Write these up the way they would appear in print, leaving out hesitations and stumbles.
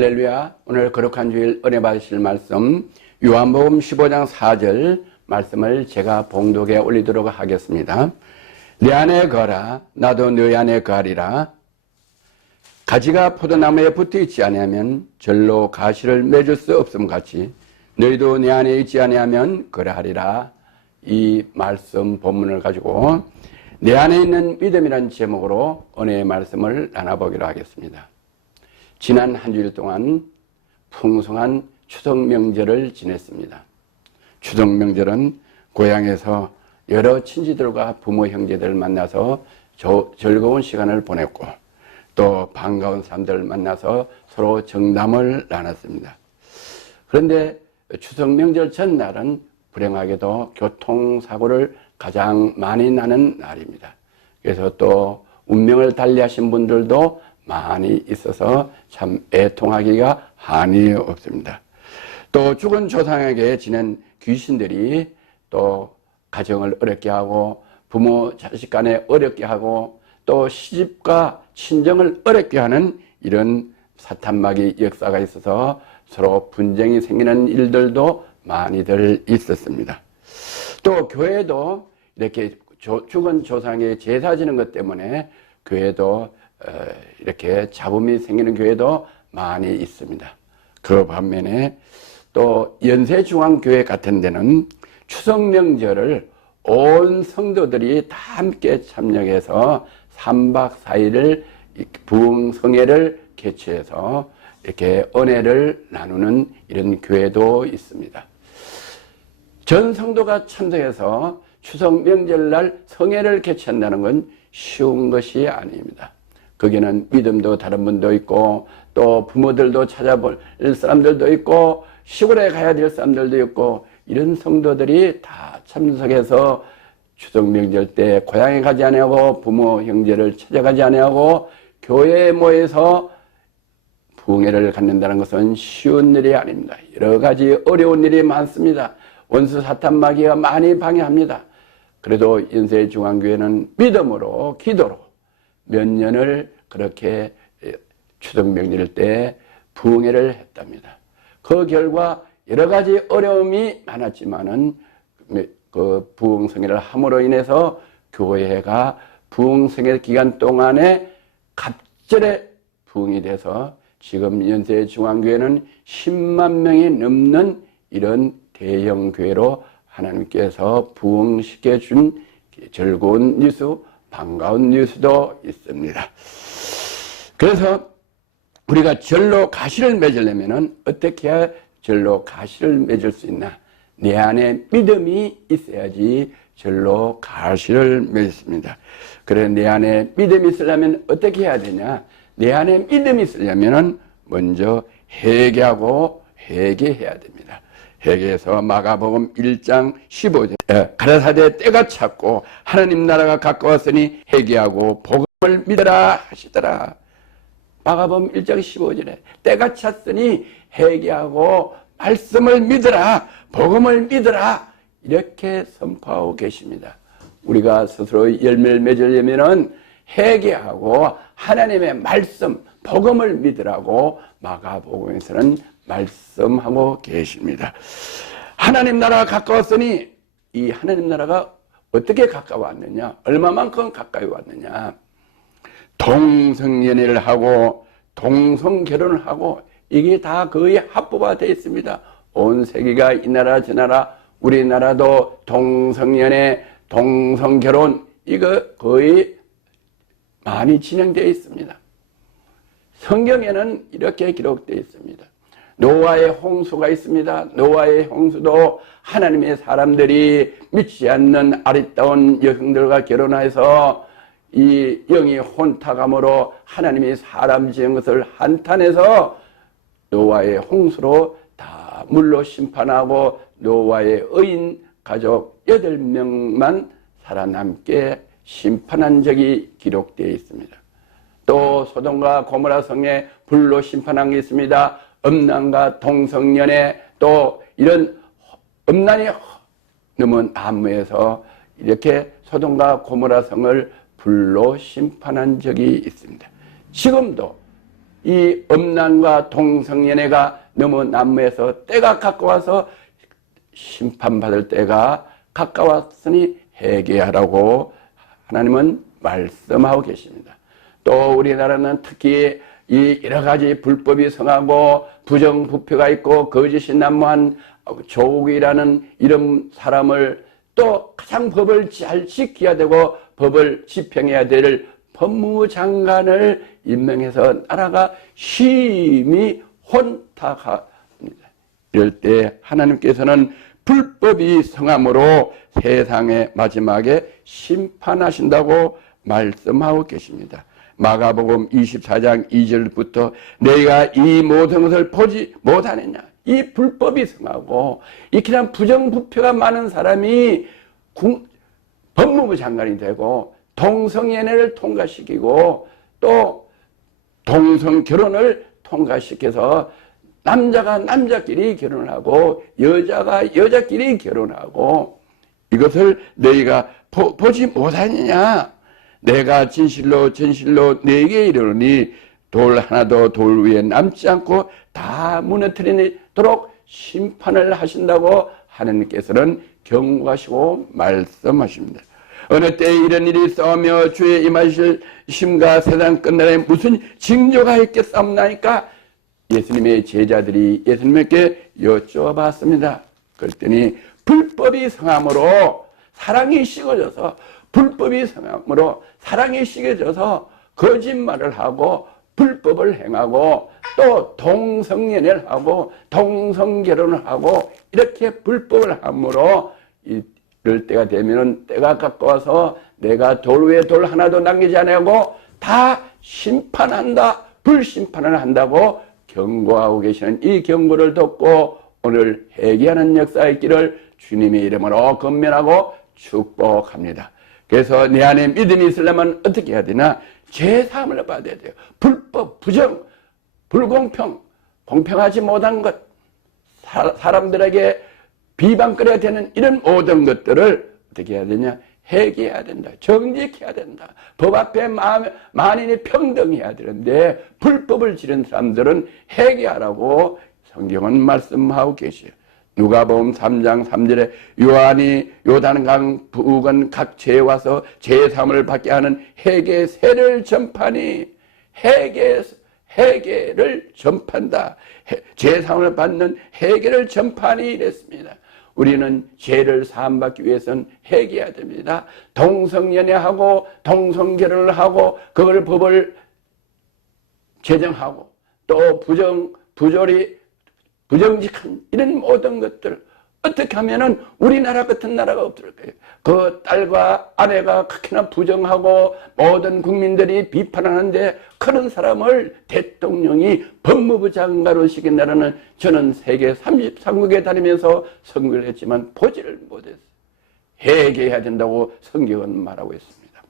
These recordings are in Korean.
할렐루야. 오늘 거룩한 주일 은혜 받으실 말씀 요한복음 15장 4절 말씀을 제가 봉독에 올리도록 하겠습니다. 내 안에 거하라 나도 너희 안에 거하리라. 가지가 포도나무에 붙어 있지 아니하면 절로 가시를 맺을 수 없음 같이 너희도 내 안에 있지 아니하면 그러하리라. 이 말씀 본문을 가지고 내 안에 있는 믿음이라는 제목으로 은혜의 말씀을 나눠보기로 하겠습니다. 지난 한 주일 동안 풍성한 추석 명절을 지냈습니다. 추석 명절은 고향에서 여러 친지들과 부모 형제들을 만나서 즐거운 시간을 보냈고 또 반가운 사람들을 만나서 서로 정담을 나눴습니다. 그런데 추석 명절 전날은 불행하게도 교통사고를 가장 많이 나는 날입니다. 그래서 또 운명을 달리하신 분들도 많이 있어서 참 애통하기가 한이 없습니다. 또 죽은 조상에게 지낸 귀신들이 또 가정을 어렵게 하고 부모 자식 간에 어렵게 하고 또 시집과 친정을 어렵게 하는 이런 사탄마귀 역사가 있어서 서로 분쟁이 생기는 일들도 많이들 있었습니다. 또 교회도 이렇게 죽은 조상의 제사 지는 것 때문에 교회도 이렇게 잡음이 생기는 교회도 많이 있습니다. 그 반면에 또 연세중앙교회 같은 데는 추석 명절을 온 성도들이 다 함께 참여해서 3박 4일을 부흥성회를 개최해서 이렇게 은혜를 나누는 이런 교회도 있습니다. 전 성도가 참석해서 추석 명절날 성회를 개최한다는 건 쉬운 것이 아닙니다. 거기는 믿음도 다른 분도 있고 또 부모들도 찾아볼 사람들도 있고 시골에 가야 될 사람들도 있고 이런 성도들이 다 참석해서 추석 명절 때 고향에 가지 아니하고 부모 형제를 찾아가지 아니하고 교회에 모여서 부흥회를 갖는다는 것은 쉬운 일이 아닙니다. 여러 가지 어려운 일이 많습니다. 원수 사탄 마귀가 많이 방해합니다. 그래도 연세중앙교회는 믿음으로 기도로 몇 년을 그렇게 추석 명절 때 부흥회를 했답니다. 그 결과 여러 가지 어려움이 많았지만은 그 부흥성회를 함으로 인해서 교회가 부흥성회 기간 동안에 갑절에 부흥이 돼서 지금 연세중앙교회는 10만 명이 넘는 이런 대형 교회로 하나님께서 부흥시켜 준 즐거운 뉴스, 반가운 뉴스도 있습니다. 그래서 우리가 절로 가시를 맺으려면 어떻게 해야 절로 가시를 맺을 수 있나? 내 안에 믿음이 있어야지 절로 가시를 맺습니다. 그래 내 안에 믿음이 있으려면 어떻게 해야 되냐? 내 안에 믿음이 있으려면 먼저 회개하고 회개해야 됩니다. 회개에서 마가복음 1장 15절 가라사대 때가 찼고 하나님 나라가 가까웠으니 회개하고 복음을 믿어라 하시더라. 마가복음 1장 15절에 때가 찼으니 회개하고 말씀을 믿어라, 복음을 믿어라 이렇게 선포하고 계십니다. 우리가 스스로 열매를 맺으려면 회개하고 하나님의 말씀, 복음을 믿으라고 마가복음에서는 말씀하고 계십니다. 하나님 나라가 가까웠으니 이 하나님 나라가 어떻게 가까웠느냐? 얼마만큼 가까이 왔느냐? 동성연애를 하고 동성결혼을 하고 이게 다 거의 합법화되어 있습니다. 온 세계가 이 나라 저 나라 우리나라도 동성연애 동성결혼 이거 거의 많이 진행되어 있습니다. 성경에는 이렇게 기록되어 있습니다. 노아의 홍수가 있습니다. 노아의 홍수도 하나님의 사람들이 믿지 않는 아리따운 여성들과 결혼해서 이 영이 혼탁함으로 하나님이 사람 지은 것을 한탄해서 노아의 홍수로 다 물로 심판하고 노아의 의인 가족 8명만 살아남게 심판한 적이 기록되어 있습니다. 또 소돔과 고모라 성에 불로 심판한 게 있습니다. 음란과 동성연애 또 이런 음란이 넘은 나무에서 이렇게 소돔과 고모라 성을 불로 심판한 적이 있습니다. 지금도 이 음란과 동성연애가 너무 난무해서 때가 가까워서 심판받을 때가 가까웠으니 회개하라고 하나님은 말씀하고 계십니다. 또 우리나라는 특히 이 여러 가지 불법이 성하고 부정부패가 있고 거짓이 난무한 조국이라는 이런 사람을 또 가장 법을 잘 지켜야 되고 법을 집행해야 될 법무부 장관을 임명해서 나라가 심히 혼탁합니다. 이럴 때 하나님께서는 불법이 성함으로 세상의 마지막에 심판하신다고 말씀하고 계십니다. 마가복음 24장 2절부터 너희가 이 모든 것을 보지 못하느냐, 이 불법이 성하고 이렇게 부정부패가 많은 사람이 법무부 장관이 되고 동성연애를 통과시키고 또 동성결혼을 통과시켜서 남자가 남자끼리 결혼하고 여자가 여자끼리 결혼하고 이것을 너희가 보지 못하느냐. 내가 진실로 너희에게 이르노니 돌 하나도 돌 위에 남지 않고 다 무너뜨리도록 심판을 하신다고 하나님께서는 경고하시고 말씀하십니다. 어느 때에 이런 일이 있어오며 주의 임하실 심과 세상 끝날에 무슨 징조가 있겠사옵나이까? 예수님의 제자들이 예수님께 여쭤봤습니다. 그랬더니 불법이 성함으로 사랑이 식어져서 거짓말을 하고 불법을 행하고 또 동성연애를 하고 동성결혼을 하고 이렇게 불법을 함으로 이럴 때가 되면은 때가 가까워서 내가 돌 위에 돌 하나도 남기지 아니하고 다 심판한다, 불심판을 한다고 경고하고 계시는 이 경고를 듣고 오늘 회개하는 역사의 길을 주님의 이름으로 건면하고 축복합니다. 그래서 내 안에 믿음이 있으려면 어떻게 해야 되나? 죄사함을 받아야 돼요. 불법, 부정, 불공평, 공평하지 못한 것, 사람들에게 비방거려야 되는 이런 모든 것들을 어떻게 해야 되냐? 회개해야 된다. 정직해야 된다. 법 앞에 만인이 평등해야 되는데 불법을 지른 사람들은 회개하라고 성경은 말씀하고 계시요. 누가복음 3장 3절에 요한이 요단강 부근 각 죄에 와서 죄사함을 받게 하는 회개 세를 전파니 회개를 전판다. 죄사함을 받는 회개를 전파니 이랬습니다. 우리는 죄를 사함받기 위해서는 회개해야 됩니다. 동성연애하고 동성결혼을 하고 그걸 법을 제정하고 또 부정직한 이런 모든 것들 어떻게 하면은 우리나라 같은 나라가 없을 거예요. 그 딸과 아내가 그렇게나 부정하고 모든 국민들이 비판하는데 그런 사람을 대통령이 법무부 장관으로 시킨다는 저는 세계 33국에 다니면서 선거를 했지만 보지를 못했어요. 회개해야 된다고 성경은 말하고 있습니다.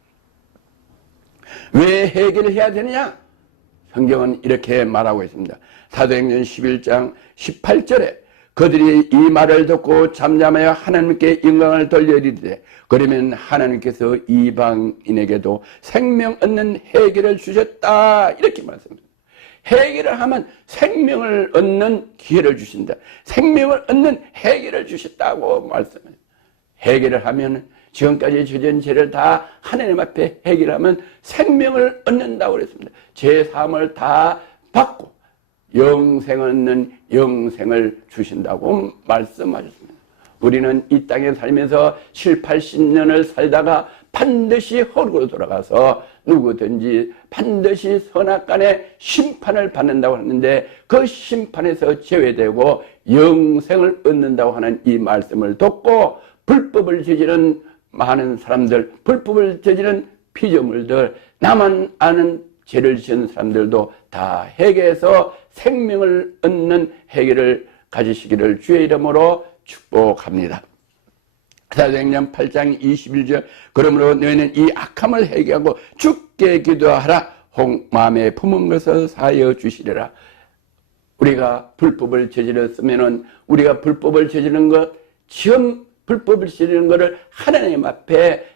왜 회개를 해야 되느냐? 성경은 이렇게 말하고 있습니다. 사도행전 11장 18절에 그들이 이 말을 듣고 잠잠하여 하나님께 영광을 돌려 이르되 그러면 하나님께서 이방인에게도 생명 얻는 회개를 주셨다 이렇게 말씀합니다. 회개를 하면 생명을 얻는 기회를 주신다. 생명을 얻는 회개를 주셨다고 말씀합니다. 회개를 하면 지금까지 저지른 죄를 다 하나님 앞에 회개하면 생명을 얻는다고 그랬습니다. 죄 사함을 다 받고 영생 얻는 영생을 주신다고 말씀하셨습니다. 우리는 이 땅에 살면서 7, 80년을 살다가 반드시 헐고 돌아가서 누구든지 반드시 선악간의 심판을 받는다고 하는데 그 심판에서 제외되고 영생을 얻는다고 하는 이 말씀을 듣고 불법을 저지른 많은 사람들, 불법을 저지른 피조물들, 나만 아는 죄를 지은 사람들도 다 회개해서 생명을 얻는 회개를 가지시기를 주의 이름으로 축복합니다. 사도행전 8장 21절 그러므로 너희는 이 악함을 회개하고 주께 기도하라. 마음에 품은 것을 사하여 주시리라. 우리가 불법을 저질렀으면은 우리가 불법을 저지른 것, 지금 불법을 저지른 것을 하나님 앞에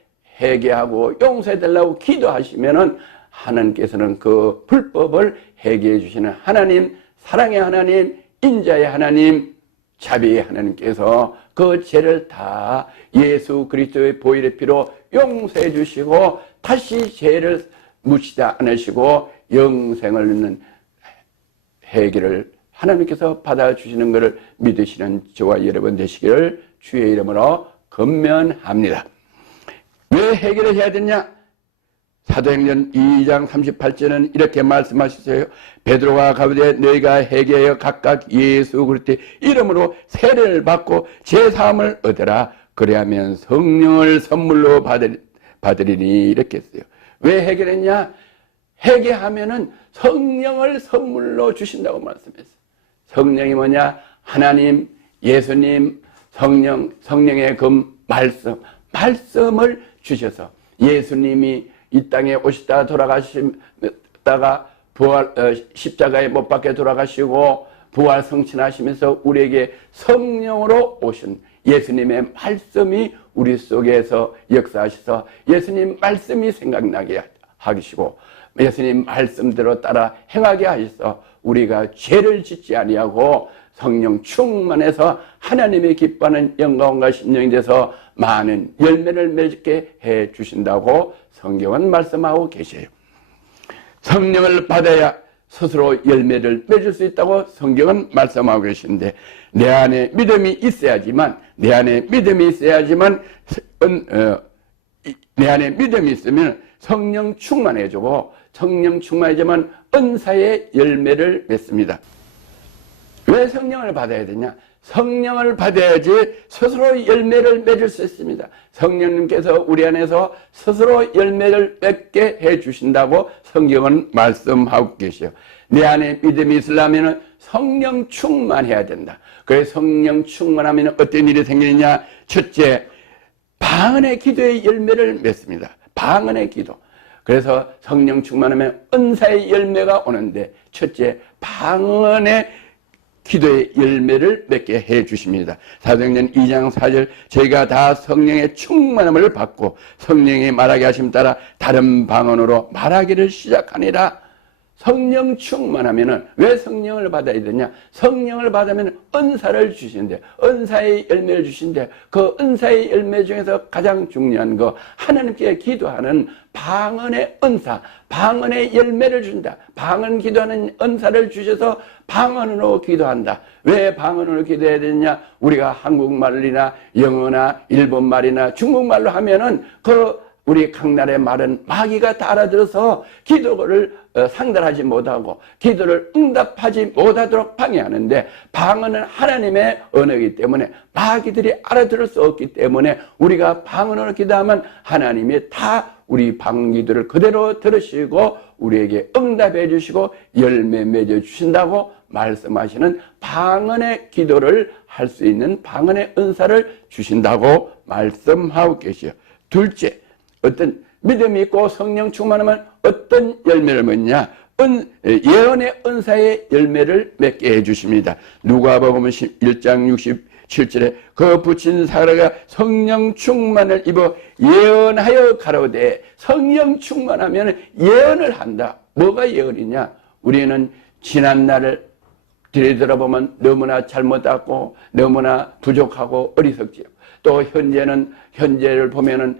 회개하고 용서해달라고 기도하시면은 하나님께서는 그 불법을 해결해 주시는 하나님, 사랑의 하나님, 인자의 하나님, 자비의 하나님께서 그 죄를 다 예수 그리스도의 보혈의 피로 용서해 주시고 다시 죄를 묻히지 않으시고 영생을 얻는 해결을 하나님께서 받아주시는 것을 믿으시는 저와 여러분 되시기를 주의 이름으로 권면합니다. 왜 해결을 해야 되냐? 사도행전 2장 38절은 이렇게 말씀하셨어요. 베드로가 가로되 너희가 회개하여 각각 예수 그리스도의 이름으로 세례를 받고 제사함을 얻으라. 그래야면 성령을 선물로 받으리니 이렇게 했어요. 왜 해결했냐? 회개하면은 성령을 선물로 주신다고 말씀했어요. 성령이 뭐냐? 하나님, 예수님, 성령의 그 말씀을 주셔서 예수님이 이 땅에 오시다가 돌아가시다가 십자가에 못 박혀 돌아가시고 부활 성취하시면서 우리에게 성령으로 오신 예수님의 말씀이 우리 속에서 역사하셔서 예수님 말씀이 생각나게 하시고 예수님 말씀대로 따라 행하게 하셔서 우리가 죄를 짓지 아니하고 성령 충만해서 하나님의 기뻐하는 영광과 심령이 돼서 많은 열매를 맺게 해 주신다고 성경은 말씀하고 계세요. 성령을 받아야 스스로 열매를 맺을 수 있다고 성경은 말씀하고 계신데 내 안에 믿음이 있어야지만 내 안에 믿음이 있으면 성령 충만해지고 성령 충만해지면 은사의 열매를 맺습니다. 왜 성령을 받아야 되냐? 성령을 받아야지 스스로 열매를 맺을 수 있습니다. 성령님께서 우리 안에서 스스로 열매를 맺게 해 주신다고 성경은 말씀하고 계시오. 내 안에 믿음이 있으려면 성령 충만해야 된다. 그래서 성령 충만하면 어떤 일이 생기느냐? 첫째, 방언의 기도의 열매를 맺습니다. 방언의 기도. 그래서 성령 충만하면 은사의 열매가 오는데 첫째, 방언의 기도의 열매를 맺게 해 주십니다. 사도행전 2장 4절 저희가 다 성령의 충만함을 받고 성령이 말하게 하심 따라 다른 방언으로 말하기를 시작하니라. 성령 충만하면은 왜 성령을 받아야 되냐? 성령을 받으면 은사를 주시는데 은사의 열매를 주시는데 그 은사의 열매 중에서 가장 중요한 거 하나님께 기도하는 방언의 은사, 방언의 열매를 준다. 방언 기도하는 은사를 주셔서 방언으로 기도한다. 왜 방언으로 기도해야 되느냐? 우리가 한국말이나 영어나 일본말이나 중국말로 하면은 우리 각나라의 말은 마귀가 다 알아들어서 기도를 상달하지 못하고 기도를 응답하지 못하도록 방해하는데 방언은 하나님의 언어이기 때문에 마귀들이 알아들을 수 없기 때문에 우리가 방언으로 기도하면 하나님이 다 우리 방언 기도를 그대로 들으시고 우리에게 응답해 주시고 열매 맺어 주신다고 말씀하시는 방언의 기도를 할 수 있는 방언의 은사를 주신다고 말씀하고 계시오. 둘째, 어떤 믿음이 있고 성령 충만하면 어떤 열매를 맺냐? 예언의 은사의 열매를 맺게 해주십니다. 누가복음 1장 67절에 그 붙인 사라가 성령 충만을 입어 예언하여 가로되 성령 충만하면 예언을 한다. 뭐가 예언이냐? 우리는 지난 날을 들여다보면 너무나 잘못하고 너무나 부족하고 어리석지요. 또 현재를 보면은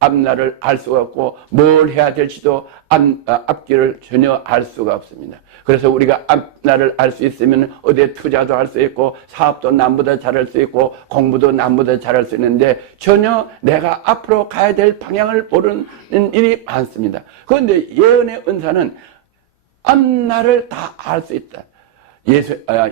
앞날을 알 수가 없고 뭘 해야 될지도 앞길을 전혀 알 수가 없습니다. 그래서 우리가 앞날을 알 수 있으면 어디에 투자도 할 수 있고 사업도 남보다 잘할 수 있고 공부도 남보다 잘할 수 있는데 전혀 내가 앞으로 가야 될 방향을 모르는 일이 많습니다. 그런데 예언의 은사는 앞날을 다 알 수 있다.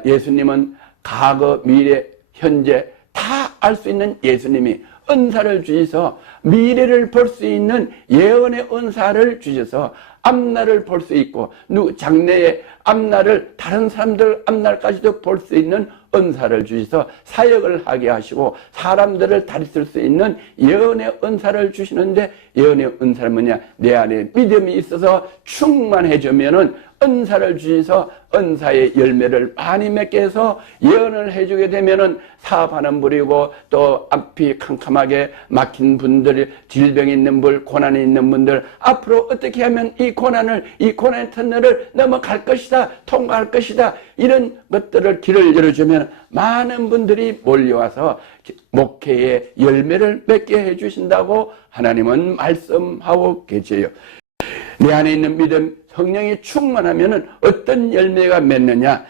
예수님은 과거, 미래, 현재 다 알 수 있는 예수님이 은사를 주셔서 미래를 볼 수 있는 예언의 은사를 주셔서 앞날을 볼 수 있고 장래의 앞날을 다른 사람들 앞날까지도 볼 수 있는 은사를 주셔서 사역을 하게 하시고 사람들을 다스릴 수 있는 예언의 은사를 주시는데, 예언의 은사는 뭐냐? 내 안에 믿음이 있어서 충만해지면은 은사를 주셔서 은사의 열매를 많이 맺게 해서 예언을 해주게 되면은 사업하는 분이고, 또 앞이 캄캄하게 막힌 분들, 질병이 있는 분, 고난이 있는 분들, 앞으로 어떻게 하면 이 고난의 터널을 넘어갈 것이다, 통과할 것이다, 이런 것들을 길을 열어주면 많은 분들이 몰려와서 목회의 열매를 맺게 해주신다고 하나님은 말씀하고 계세요. 내 안에 있는 믿음, 성령이 충만하면 어떤 열매가 맺느냐?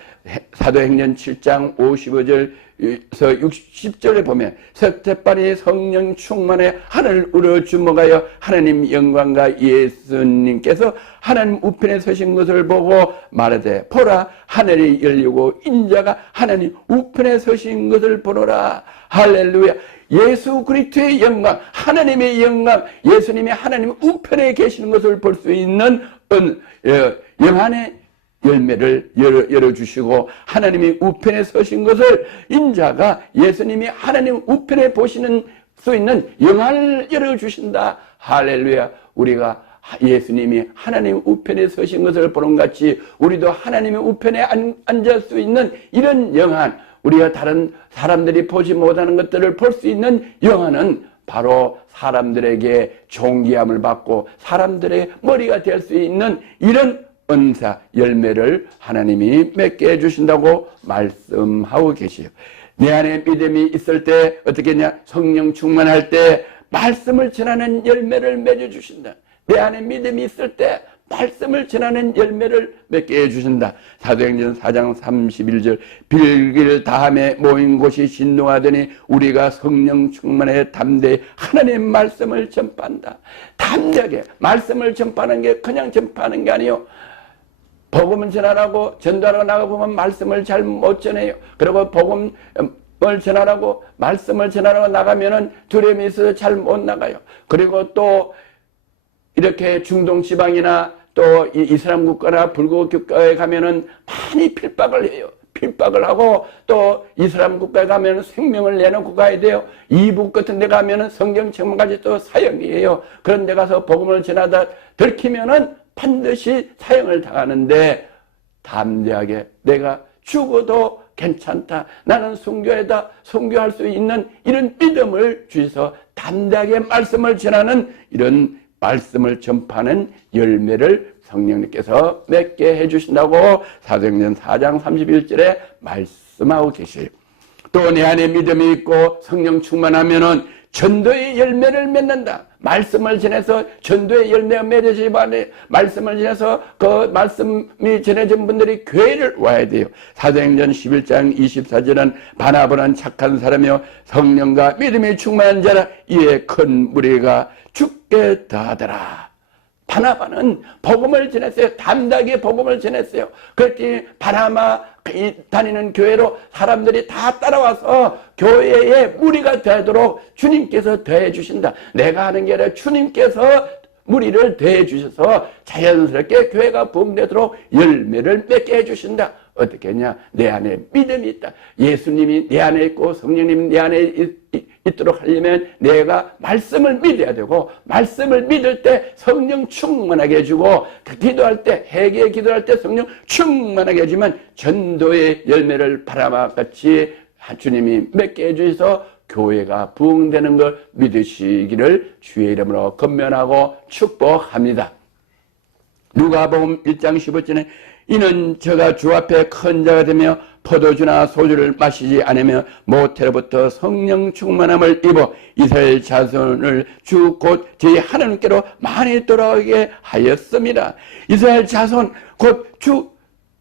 사도행전 7장 55절에서 60절에 보면 석태발이 성령 충만해 하늘을 우러 주목하여 하나님 영광과 예수님께서 하나님 우편에 서신 것을 보고 말하되, 보라, 하늘이 열리고 인자가 하나님 우편에 서신 것을 보노라. 할렐루야. 예수 그리스도의 영광, 하나님의 영광, 예수님이 하나님 우편에 계시는 것을 볼 수 있는 영안의 열매를 열어주시고, 하나님이 우편에 서신 것을 인자가 예수님이 하나님 우편에 보시는 수 있는 영안을 열어주신다. 할렐루야. 우리가 예수님이 하나님 우편에 서신 것을 보는 같이 우리도 하나님의 우편에 앉을 수 있는 이런 영안, 우리가 다른 사람들이 보지 못하는 것들을 볼 수 있는 영안은 바로 사람들에게 존귀함을 받고 사람들의 머리가 될 수 있는 이런 은사 열매를 하나님이 맺게 해주신다고 말씀하고 계시요. 내 안에 믿음이 있을 때 어떻게 했냐? 성령 충만할 때 말씀을 전하는 열매를 맺어주신다. 내 안에 믿음이 있을 때 말씀을 전하는 열매를 맺게 해주신다. 사도행전 4장 31절, 빌길 다함에 모인 곳이 진동하더니 우리가 성령 충만에 담대히 하나님의 말씀을 전파한다. 담대하게 말씀을 전파하는 게 그냥 전파하는 게 아니에요. 복음을 전하라고 전도하러 나가보면 말씀을 잘 못 전해요. 그리고 복음을 전하라고 말씀을 전하러 나가면은 두려움이 있어서 잘 못 나가요. 그리고 또 이렇게 중동 지방이나 또 이슬람 국가나 불교 국가에 가면은 많이 필박을 해요. 필박을 하고, 또 이슬람 국가에 가면은 생명을 내놓고 가야 돼요. 이북 같은 데 가면은 성경책만까지 또 사형이에요. 그런 데 가서 복음을 전하다 들키면은 반드시 사형을 당하는데, 담대하게 내가 죽어도 괜찮다, 나는 순교할 수 있는 이런 믿음을 주셔서 담대하게 말씀을 전하는 이런 말씀을 전파하는 열매를 성령님께서 맺게 해주신다고 사도행전 4장 31절에 말씀하고 계세요. 또 내 안에 믿음이 있고 성령 충만하면은 전도의 열매를 맺는다. 말씀을 전해서 전도의 열매가 맺어지기 바래. 말씀을 전해서 그 말씀이 전해진 분들이 교회를 와야 돼요. 사도행전 11장 24절은 바나바는 착한 사람이요 성령과 믿음이 충만한 자라 이에 큰 무리가 죽게 더하더라. 바나바는 복음을 전했어요. 담대하게 복음을 전했어요. 그랬더니 바나바 다니는 교회로 사람들이 다 따라와서 교회의 무리가 되도록 주님께서 더해 주신다. 내가 하는 게 아니라 주님께서 무리를 더해 주셔서 자연스럽게 교회가 부흥되도록 열매를 맺게 해 주신다. 어떻게 했냐? 내 안에 믿음이 있다. 예수님이 내 안에 있고 성령님이 내 안에 있도록 하려면 내가 말씀을 믿어야 되고, 말씀을 믿을 때 성령 충만하게 해주고, 기도할 때, 회개 기도할 때 성령 충만하게 해주면 전도의 열매를 바라마같이 주님이 맺게 해주셔서 교회가 부흥되는 걸 믿으시기를 주의 이름으로 권면하고 축복합니다. 누가복음 1장 15절에 이는 저가 주 앞에 큰 자가 되며 포도주나 소주를 마시지 않으며 모태로부터 성령 충만함을 입어 이스라엘 자손을 주 곧 저희 하나님께로 많이 돌아오게 하였습니다. 이스라엘 자손 곧 주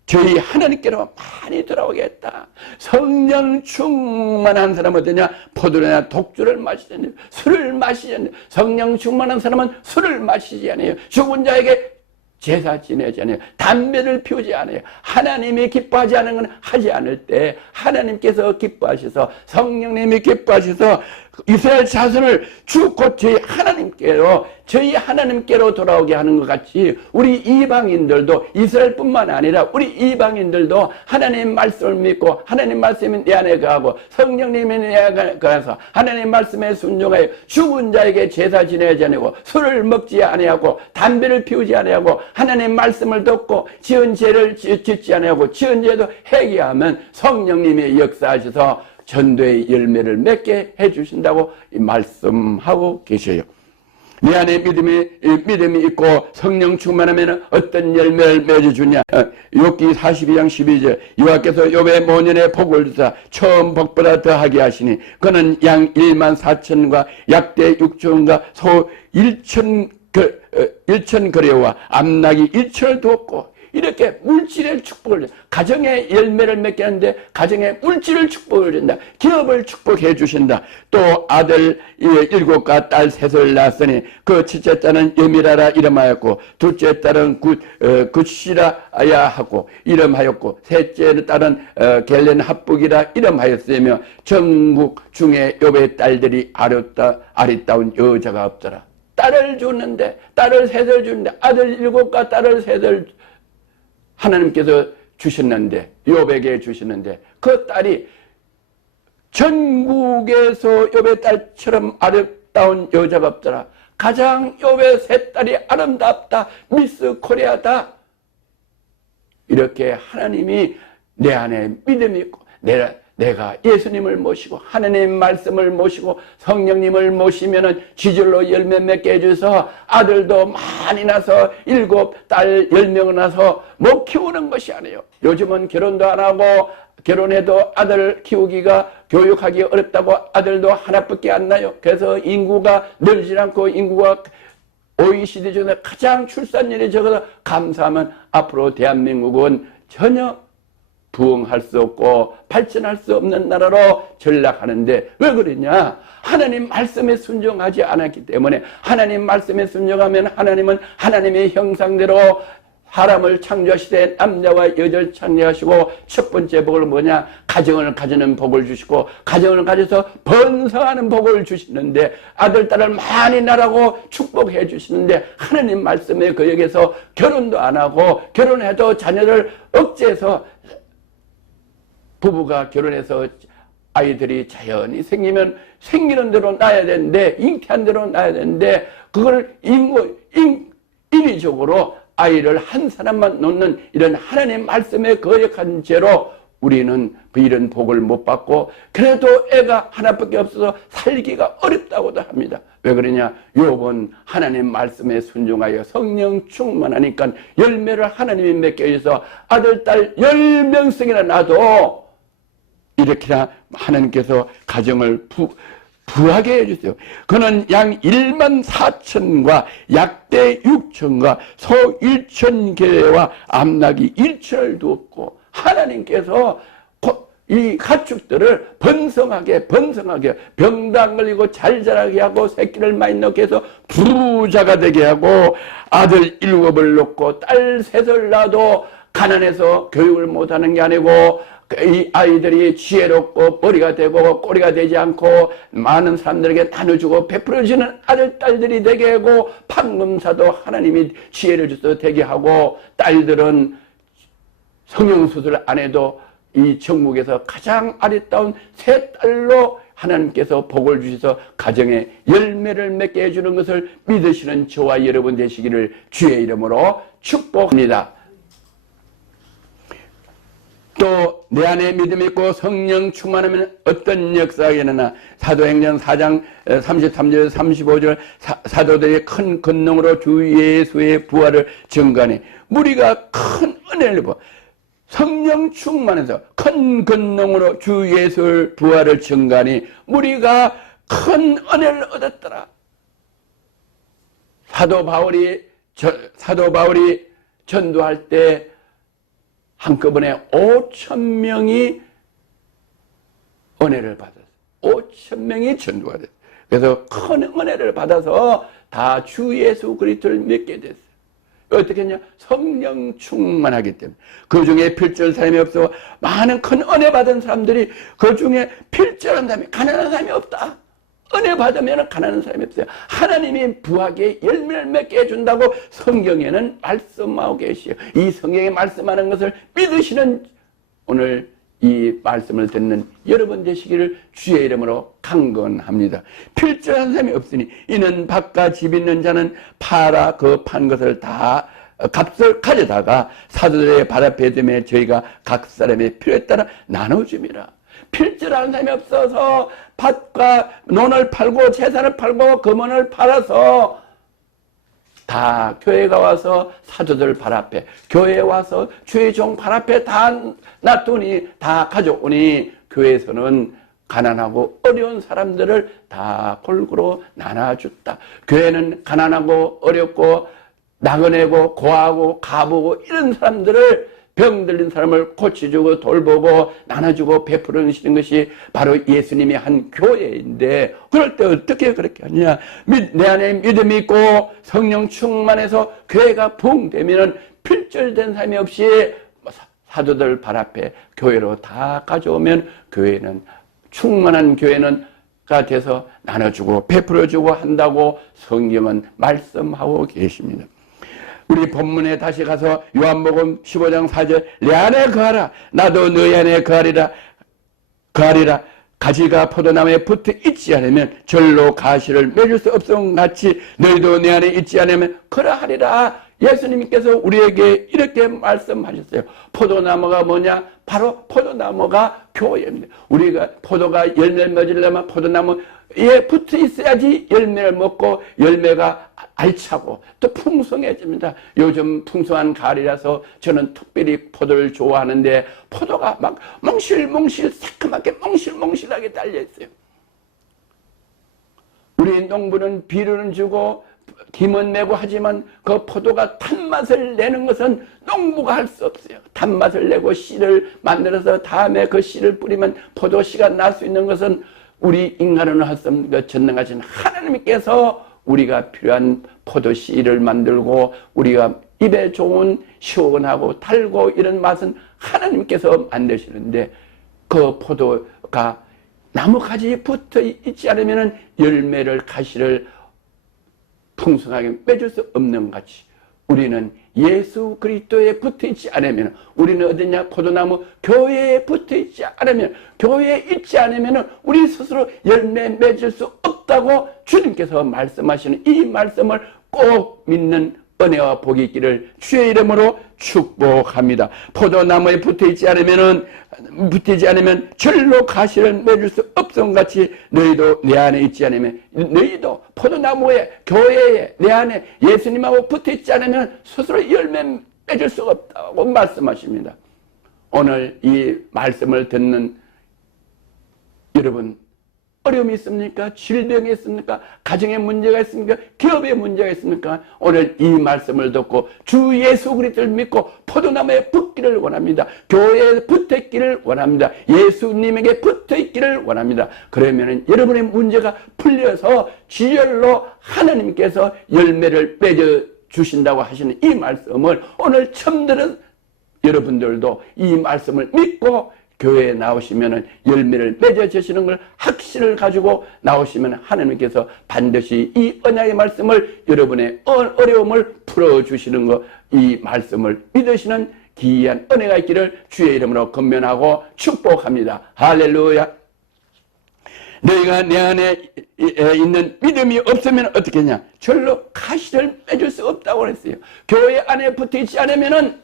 저희 하나님께로 많이 돌아오게 했다. 성령 충만한 사람은 어떠냐? 포도주나 독주를 마시지 않아요. 술을 마시지 않아요. 성령 충만한 사람은 술을 마시지 않아요. 죽은 자에게 제사 지내지 않아요. 담배를 피우지 않아요. 하나님이 기뻐하지 않은 건 하지 않을 때 하나님께서 기뻐하셔서 성령님이 기뻐하셔서 이스라엘 자손을 주 곧 저희 하나님께로 돌아오게 하는 것 같이 우리 이방인들도 이스라엘뿐만 아니라 우리 이방인들도 하나님 말씀을 믿고 하나님 말씀이 내 안에 거하고 성령님이 내 안에 거해서 하나님 말씀에 순종하여 죽은 자에게 제사 지내지 아니하고 술을 먹지 아니하고 담배를 피우지 아니하고 하나님 말씀을 듣고 지은 죄를 짓지 아니하고 지은 죄도 회개하면 성령님이 역사하셔서 전도의 열매를 맺게 해주신다고 말씀하고 계셔요. 내 안에 믿음이 있고 성령 충만하면 어떤 열매를 맺어주냐. 욥기 42장 12절 여호와께서 욥의 모년에 복을 주사 처음 복보다 더하게 하시니 그는 양 1만 4천과 약대 6천과 소 1천 거래와 암나귀 1천을 두었고 이렇게 물질의 축복을 가정의 열매를 맺게 하는데 가정의 물질을 축복을 준다. 기업을 축복해 주신다. 또 아들 7과 딸 3을 낳았으니 그 첫째 딸은 여미라라 이름하였고 둘째 딸은 굿시라야 하고 이름하였고 셋째 딸은 겔렌 합북이라 이름하였으며 전국 중에 욥의 딸들이 아리따운 여자가 없더라. 딸을 주는데 딸을 3을 주는데 아들 7과 딸을 3을 하나님께서 주셨는데 욥에게 주시는데 그 딸이 전국에서 욥의 딸처럼 아름다운 여자가 없더라. 가장 욥의 3딸이 아름답다. 미스 코리아다. 이렇게 하나님이 내 안에 믿음이 있고 내가 예수님을 모시고 하나님 말씀을 모시고 성령님을 모시면은 지절로 열매 맺게 해줘서 아들도 많이 나서 7딸 10명을 나서 못 키우는 것이 아니에요. 요즘은 결혼도 안 하고 결혼해도 아들 키우기가 교육하기 어렵다고 아들도 하나밖에 안 나요. 그래서 인구가 늘지 않고 인구가 OECD 중에 가장 출산율이 적어서 감사하면 앞으로 대한민국은 전혀 부흥할 수 없고 발전할 수 없는 나라로 전락하는데 왜 그러냐? 하나님 말씀에 순종하지 않았기 때문에 하나님 말씀에 순종하면 하나님은 하나님의 형상대로 사람을 창조하시되 남자와 여자를 창조하시고 첫 번째 복을 뭐냐? 가정을 가지는 복을 주시고 가정을 가져서 번성하는 복을 주시는데 아들 딸을 많이 낳으라고 축복해 주시는데 하나님 말씀에 거역해서 결혼도 안 하고 결혼해도 자녀를 억제해서 부부가 결혼해서 아이들이 자연히 생기면 생기는 대로 낳아야 되는데 잉태한 대로 낳아야 되는데 그걸 인위적으로 아이를 한 사람만 놓는 이런 하나님 말씀에 거역한 죄로 우리는 이런 복을 못 받고 그래도 애가 하나밖에 없어서 살기가 어렵다고도 합니다. 왜 그러냐? 욥은 하나님 말씀에 순종하여 성령 충만하니까 열매를 하나님이 맺게 해서 아들, 딸 10명씩이나 낳아도 이렇게나 하나님께서 가정을 부하게 해주세요. 그는 양 1만 4천과 약대 6천과 소 1천 개와 암나귀 1천을 두었고 하나님께서 이 가축들을 번성하게 병도 걸리고 잘 자라게 하고 새끼를 많이 낳게 해서 부자가 되게 하고 아들 7을 놓고 딸 3을 낳아도 가난해서 교육을 못하는 게 아니고 이 아이들이 지혜롭고 머리가 되고 꼬리가 되지 않고 많은 사람들에게 나눠주고 베풀어주는 아들, 딸들이 되게 하고 판금사도 하나님이 지혜를 주셔서 되게 하고 딸들은 성형수술 안 해도 이 천국에서 가장 아리따운 3딸로 하나님께서 복을 주셔서 가정에 열매를 맺게 해주는 것을 믿으시는 저와 여러분 되시기를 주의 이름으로 축복합니다. 또 내 안에 믿음이 있고 성령 충만하면 어떤 역사가 일어나 사도행전 4장 33절 35절 사도들이 큰 권능으로 주 예수의 부활을 증거하니 무리가 큰 은혜를 입어 성령 충만해서 큰 권능으로 주 예수의 부활을 증거하니 무리가 큰 은혜를 얻었더라. 사도 바울이 전도할 때 한꺼번에 5,000명이 은혜를 받았어요. 5,000명이 전도가 됐어요. 그래서 큰 은혜를 받아서 다 주 예수 그리스도를 믿게 됐어요. 어떻게 했냐? 성령 충만하기 때문에. 그 중에 필절한 사람이 없어 많은 큰 은혜 받은 사람들이 그 중에 필절한 사람이 가난한 사람이 없다. 은혜 받으면 가난한 사람이 없어요. 하나님이 부하게 열매를 맺게 해준다고 성경에는 말씀하고 계시요. 이 성경에 말씀하는 것을 믿으시는 오늘 이 말씀을 듣는 여러분 되시기를 주의 이름으로 강건합니다. 필절한 사람이 없으니 이는 밭과 집 있는 자는 팔아 그 판 것을 다 값을 가져다가 사도들의 발 앞에 두매 저희가 각 사람의 필요에 따라 나눠줍니다. 필절하는 사람이 없어서 밭과 논을 팔고 재산을 팔고 금원을 팔아서 다 교회가 와서 사도들 발 앞에, 교회에 와서 주의 종 발 앞에 다 놔두니, 다 가져오니 교회에서는 가난하고 어려운 사람들을 다 골고루 나눠줬다. 교회는 가난하고 어렵고 나그네고 고하고 가보고 이런 사람들을, 병 들린 사람을 고쳐주고 돌보고 나눠주고 베풀어주시는 것이 바로 예수님이 한 교회인데, 그럴 때 어떻게 그렇게 하냐? 내 안에 믿음이 있고 성령 충만해서 교회가 부흥되면 필절된 사람이 없이 사도들 발 앞에 교회로 다 가져오면 교회는 충만한 교회가 돼서 나눠주고 베풀어주고 한다고 성경은 말씀하고 계십니다. 우리 본문에 다시 가서 요한복음 15장 4절 내 안에 거하라 나도 너희 안에 거하리라 가지가 포도나무에 붙어 있지 않으면 절로 가시를 맺을 수 없음 같이 너희도 내 안에 있지 않으면 그러하리라. 예수님께서 우리에게 이렇게 말씀하셨어요. 포도나무가 뭐냐? 바로 포도나무가 교회입니다. 우리가 포도가 열매를 맺으려면 포도나무에 붙어 있어야지 열매를 먹고 열매가 알차고 또 풍성해집니다. 요즘 풍성한 가을이라서 저는 특별히 포도를 좋아하는데 포도가 막 몽실몽실 새까맣게 몽실몽실하게 달려있어요. 우리 농부는 비료는 주고 김은 메고 하지만 그 포도가 단맛을 내는 것은 농부가 할 수 없어요. 단맛을 내고 씨를 만들어서 다음에 그 씨를 뿌리면 포도씨가 날 수 있는 것은 우리 인간은 할 수 없는 그 전능하신 하나님께서 우리가 필요한 포도씨를 만들고 우리가 입에 좋은 시원하고 달고 이런 맛은 하나님께서 만드시는데 그 포도가 나무가지에 붙어 있지 않으면 열매를 가시를 풍성하게 맺을 수 없는 것 같이 우리는 예수 그리스도에 붙어 있지 않으면 우리는 어디냐? 포도나무 교회에 붙어 있지 않으면 교회에 있지 않으면 우리 스스로 열매 맺을 수 없다고 주님께서 말씀하시는 이 말씀을 꼭 믿는 은혜와 복이 있기를 주의 이름으로 축복합니다. 포도나무에 붙어 있지 않으면 절로 가시를 맺을 수 없음 같이 너희도 내 안에 있지 않으면 너희도 포도나무에 교회에 내 안에 예수님하고 붙어 있지 않으면 스스로 열매 맺을 수가 없다고 말씀하십니다. 오늘 이 말씀을 듣는 여러분 어려움이 있습니까? 질병이 있습니까? 가정에 문제가 있습니까? 기업에 문제가 있습니까? 오늘 이 말씀을 듣고 주 예수 그리스도를 믿고 포도나무에 붙기를 원합니다. 교회에 붙어있기를 원합니다. 예수님에게 붙어있기를 원합니다. 그러면 여러분의 문제가 풀려서 지혈로 하나님께서 열매를 맺어 주신다고 하시는 이 말씀을 오늘 처음 들은 여러분들도 이 말씀을 믿고 교회에 나오시면 열매를 맺어주시는 걸 확신을 가지고 나오시면 하나님께서 반드시 이 언약의 말씀을 여러분의 어려움을 풀어주시는 것, 이 말씀을 믿으시는 기이한 은혜가 있기를 주의 이름으로 권면하고 축복합니다. 할렐루야. 너희가 내 안에 있는 믿음이 없으면 어떻게 하냐? 절로 가시를 맺을 수 없다고 그랬어요. 교회 안에 붙어있지 않으면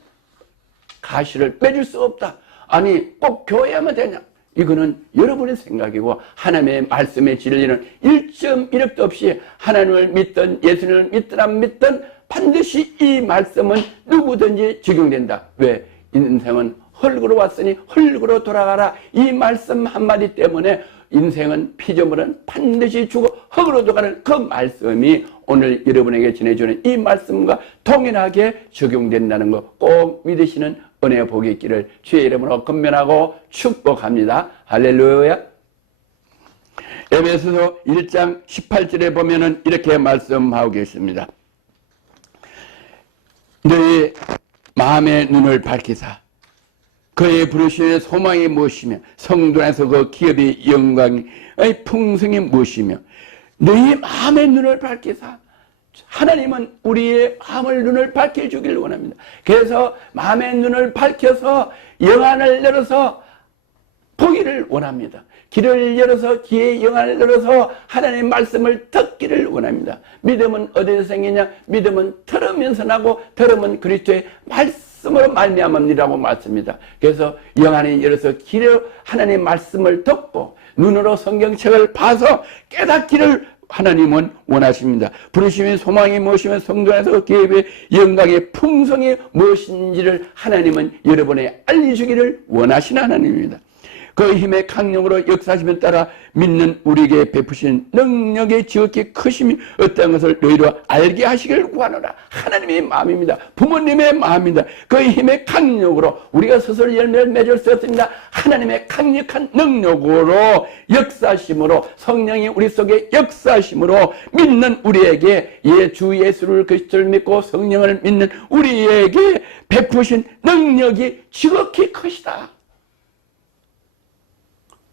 가시를 맺을 수 없다. 아니 꼭 교회하면 되냐? 이거는 여러분의 생각이고 하나님의 말씀의 진리는 1.1억도 없이 하나님을 믿든 예수님을 믿든 안 믿든 반드시 이 말씀은 누구든지 적용된다. 왜? 인생은 흙으로 왔으니 흙으로 돌아가라. 이 말씀 한마디 때문에 인생은 피조물은 반드시 죽어 흙으로 돌아가는 그 말씀이 오늘 여러분에게 전해주는 이 말씀과 동일하게 적용된다는 거 꼭 믿으시는 은혜의 복이 있기를 주의 이름으로 권면하고 축복합니다. 할렐루야. 에베소서 1장 18절에 보면은 이렇게 말씀하고 계십니다. 너희 마음의 눈을 밝히사 그의 부르심의 소망이 무엇이며 성도 안에서 그 기업의 영광의 풍성이 무엇이며 너희 마음의 눈을 밝히사. 하나님은 우리의 마음의 눈을 밝혀주기를 원합니다. 그래서 마음의 눈을 밝혀서 영안을 열어서 보기를 원합니다. 귀를 열어서 귀의 영안을 열어서 하나님의 말씀을 듣기를 원합니다. 믿음은 어디서 생기냐? 믿음은 들으면서 나고 들으면 그리스도의 말씀으로 말미암음이라고 말씀입니다. 그래서 영안이 열어서 귀로 하나님의 말씀을 듣고 눈으로 성경책을 봐서 깨닫기를 하나님은 원하십니다. 부르심의 소망이 무엇이며 성도 안에서 기업의 영광의 풍성이 무엇인지를 하나님은 여러분에게 알려주기를 원하시는 하나님입니다. 그 힘의 강력으로 역사하심에 따라 믿는 우리에게 베푸신 능력의 지극히 크심이 어떤 것을 너희로 알게 하시기를 구하노라. 하나님의 마음입니다. 부모님의 마음입니다. 그 힘의 강력으로 우리가 스스로 열매를 맺을 수 없습니다. 하나님의 강력한 능력으로 역사하심으로 성령이 우리 속에 역사하심으로 믿는 우리에게 주 예수를 그리스도를 믿고 성령을 믿는 우리에게 베푸신 능력이 지극히 크시다.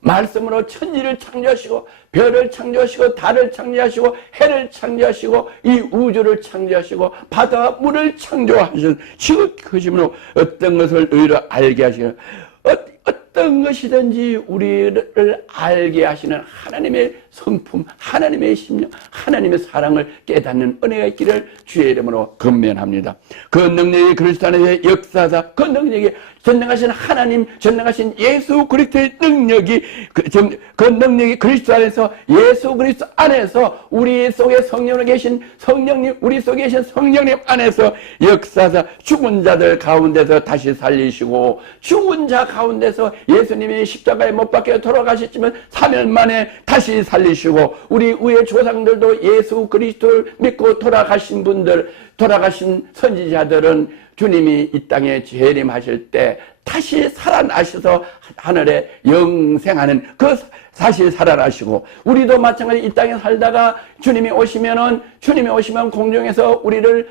말씀으로 천지를 창조하시고 별을 창조하시고 달을 창조하시고 해를 창조하시고 이 우주를 창조하시고 바다와 물을 창조하신 지극히 크심으로 어떤 것을 너희를 알게 하시는 어떤 것이든지 우리를 알게 하시는 하나님의 성품, 하나님의 심령, 하나님의 사랑을 깨닫는 은혜가 있기를 주의 이름으로 건면합니다. 그 능력이 그리스도 안에서 역사하사 그 능력이 전능하신 하나님, 전능하신 예수 그리스도의 능력이 그 능력이 그리스도 안에서 예수 그리스도 안에서 우리 속에 성령으로 계신 성령님, 우리 속에 계신 성령님 안에서 역사하사 죽은 자들 가운데서 다시 살리시고 죽은 자 가운데서 예수님이 십자가에 못 박혀 돌아가셨지만 3일 만에 다시 살리시고 우리 위의 조상들도 예수 그리스도를 믿고 돌아가신 분들, 돌아가신 선지자들은 주님이 이 땅에 재림하실 때 다시 살아나셔서 하늘에 영생하는 그 사실 살아나시고 우리도 마찬가지 이 땅에 살다가 주님이 오시면 공중에서 우리를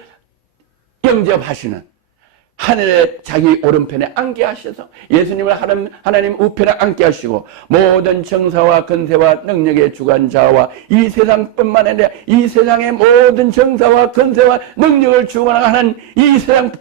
영접하시는 하늘에 자기 오른편에 앉게 하셔서 예수님을 하나님 우편에 앉게 하시고 모든 정사와 근세와 능력의 주관자와 이 세상뿐만 아니라 이 세상의 모든 정사와 근세와 능력을 주관하는 이 세상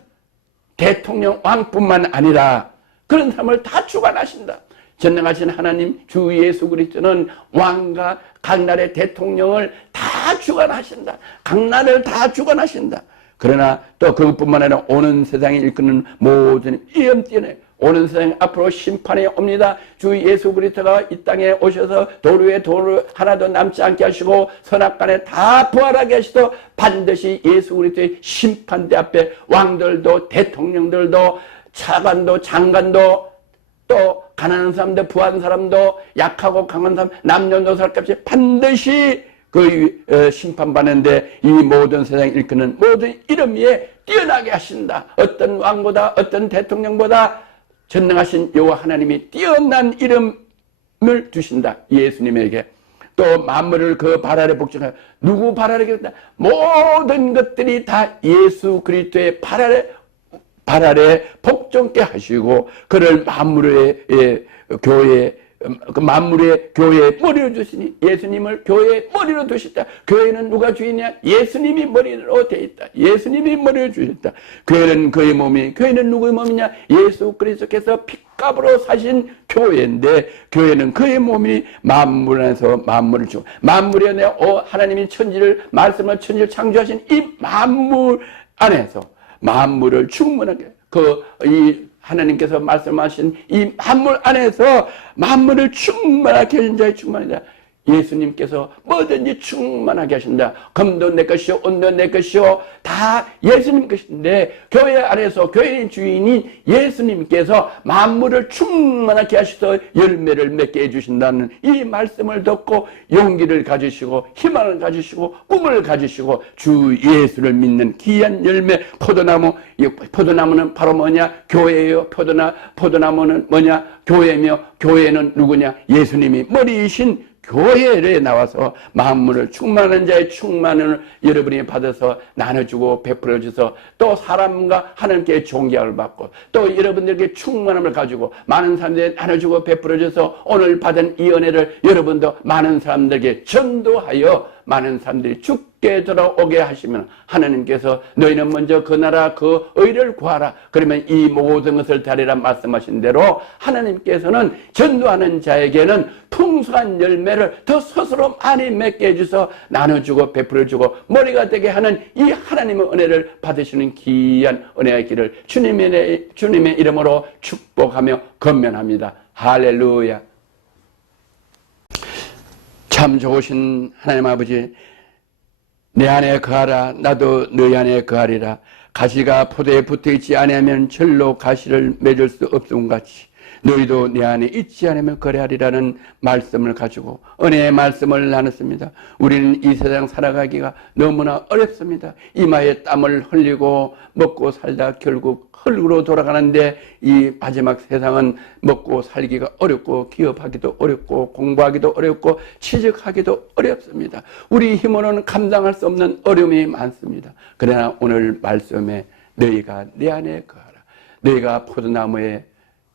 대통령 왕뿐만 아니라 그런 사람을 다 주관하신다. 전능하신 하나님 주 예수 그리스도는 왕과 각 나라의 대통령을 다 주관하신다. 각 나라를 다 주관하신다. 그러나 또 그것뿐만 아니라 오는 세상에 일컫는 모든 위험띠에 오는 세상 앞으로 심판이 옵니다. 주 예수 그리스도가 이 땅에 오셔서 도루에 도루 하나도 남지 않게 하시고 선악간에 다 부활하게 하시도 반드시 예수 그리스도의 심판대 앞에 왕들도 대통령들도 차관도 장관도 또 가난한 사람도 부한 사람도 약하고 강한 사람 남녀노소 할 것 없이 반드시 그 심판받는데 이 모든 세상에 일컫는 모든 이름 위에 뛰어나게 하신다. 어떤 왕보다 어떤 대통령보다 전능하신 여호와 하나님이 뛰어난 이름을 주신다. 예수님에게. 또 만물을 그 발 아래 복종하여 누구 발 아래 겠다. 모든 것들이 다 예수 그리스도의 발 아래 복종케 하시고 그를 만물의 교회 그 만물의 교회의 머리로 주시니 예수님을 교회의 머리로 두셨다. 교회는 누가 주인이냐? 예수님이 머리로 되어 있다. 예수님이 머리로 주셨다. 교회는 그의 몸이 교회는 누구의 몸이냐? 예수 그리스도께서 핏값으로 사신 교회인데 교회는 그의 몸이 만물 안에서 만물을 주고 만물이 안에 하나님이 천지를 말씀을 천지를 창조하신 이 만물 안에서 만물을 충만하게 하나님께서 말씀하신 이 만물 안에서 만물을 충만하게 하신 자의 충만이다. 예수님께서 뭐든지 충만하게 하신다. 금도 내 것이요 은도 내 것이요 다 예수님 것인데 교회 안에서 교회의 주인인 예수님께서 만물을 충만하게 하셔서 열매를 맺게 해주신다는 이 말씀을 듣고 용기를 가지시고 희망을 가지시고 꿈을 가지시고 주 예수를 믿는 귀한 열매 포도나무는 바로 뭐냐? 교회예요. 포도나무는 뭐냐? 교회며 교회는 누구냐? 예수님이 머리이신 교회에 나와서 만물을 충만한 자의 충만을 여러분이 받아서 나눠주고 베풀어줘서 또 사람과 하나님께 존경을 받고 또 여러분들에게 충만함을 가지고 많은 사람들에게 나눠주고 베풀어줘서 오늘 받은 이 은혜를 여러분도 많은 사람들에게 전도하여 많은 사람들이 죽게 돌아오게 하시면 하나님께서 너희는 먼저 그 나라 그 의를 구하라. 그러면 이 모든 것을 다리라 말씀하신 대로 하나님께서는 전도하는 자에게는 풍성한 열매를 더 스스로 많이 맺게 해주셔서 나눠주고 베풀어주고 머리가 되게 하는 이 하나님의 은혜를 받으시는 귀한 은혜의 길을 주님의 이름으로 축복하며 건면합니다. 할렐루야. 참 좋으신 하나님 아버지, 내 안에 거하라. 나도 너희 안에 거하리라. 가시가 포도에 붙어있지 아니하면 절로 가시를 맺을 수 없음 같이 너희도 내 안에 있지 않으면 거래하리라는 말씀을 가지고 은혜의 말씀을 나눴습니다. 우리는 이 세상 살아가기가 너무나 어렵습니다. 이마에 땀을 흘리고 먹고 살다 결국 흙으로 돌아가는데 이 마지막 세상은 먹고 살기가 어렵고 기업하기도 어렵고 공부하기도 어렵고 취직하기도 어렵습니다. 우리 힘으로는 감당할 수 없는 어려움이 많습니다. 그러나 오늘 말씀에 너희가 내 안에 거하라. 너희가 포도나무에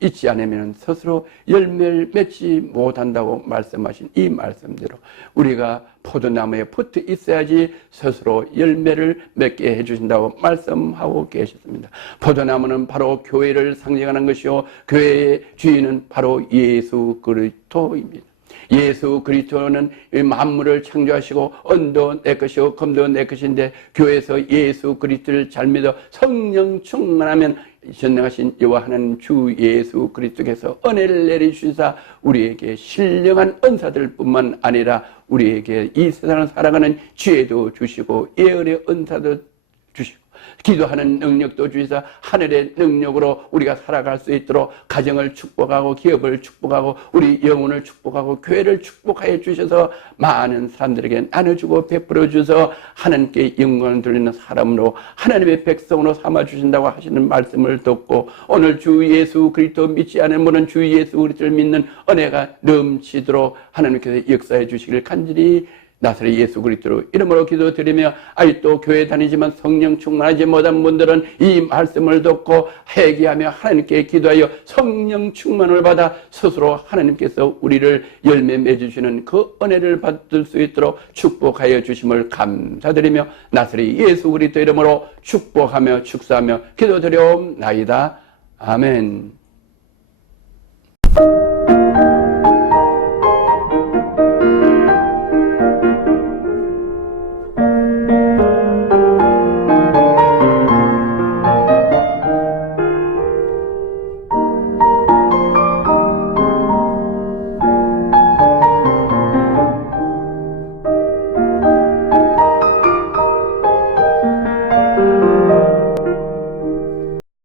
있지 않으면 스스로 열매를 맺지 못한다고 말씀하신 이 말씀대로 우리가 포도나무에 붙어 있어야지 스스로 열매를 맺게 해주신다고 말씀하고 계셨습니다. 포도나무는 바로 교회를 상징하는 것이요 교회의 주인은 바로 예수 그리스도입니다. 예수 그리스도는 만물을 창조하시고 은도 내 것이고 금도 내 것인데 교회에서 예수 그리스도를 잘 믿어 성령 충만하면 전능하신 여호와 하나님 주 예수 그리스도께서 은혜를 내리주시사 우리에게 신령한 은사들 뿐만 아니라 우리에게 이 세상을 살아가는 지혜도 주시고 예언의 은사도 주시고 기도하는 능력도 주시사 하늘의 능력으로 우리가 살아갈 수 있도록 가정을 축복하고 기업을 축복하고 우리 영혼을 축복하고 교회를 축복하여 주셔서 많은 사람들에게 나눠주고 베풀어 주셔서 하나님께 영광을 돌리는 사람으로 하나님의 백성으로 삼아주신다고 하시는 말씀을 듣고 오늘 주 예수 그리스도 믿지 않은 분은 주 예수 그리스도를 믿는 은혜가 넘치도록 하나님께서 역사해 주시길 간절히 나사렛 예수 그리스도 이름으로 기도드리며 아직도 교회 다니지만 성령 충만하지 못한 분들은 이 말씀을 듣고 회개하며 하나님께 기도하여 성령 충만을 받아 스스로 하나님께서 우리를 열매 맺으시는 그 은혜를 받을 수 있도록 축복하여 주심을 감사드리며 나사렛 예수 그리스도 이름으로 축복하며 축사하며 기도드려옵나이다. 아멘.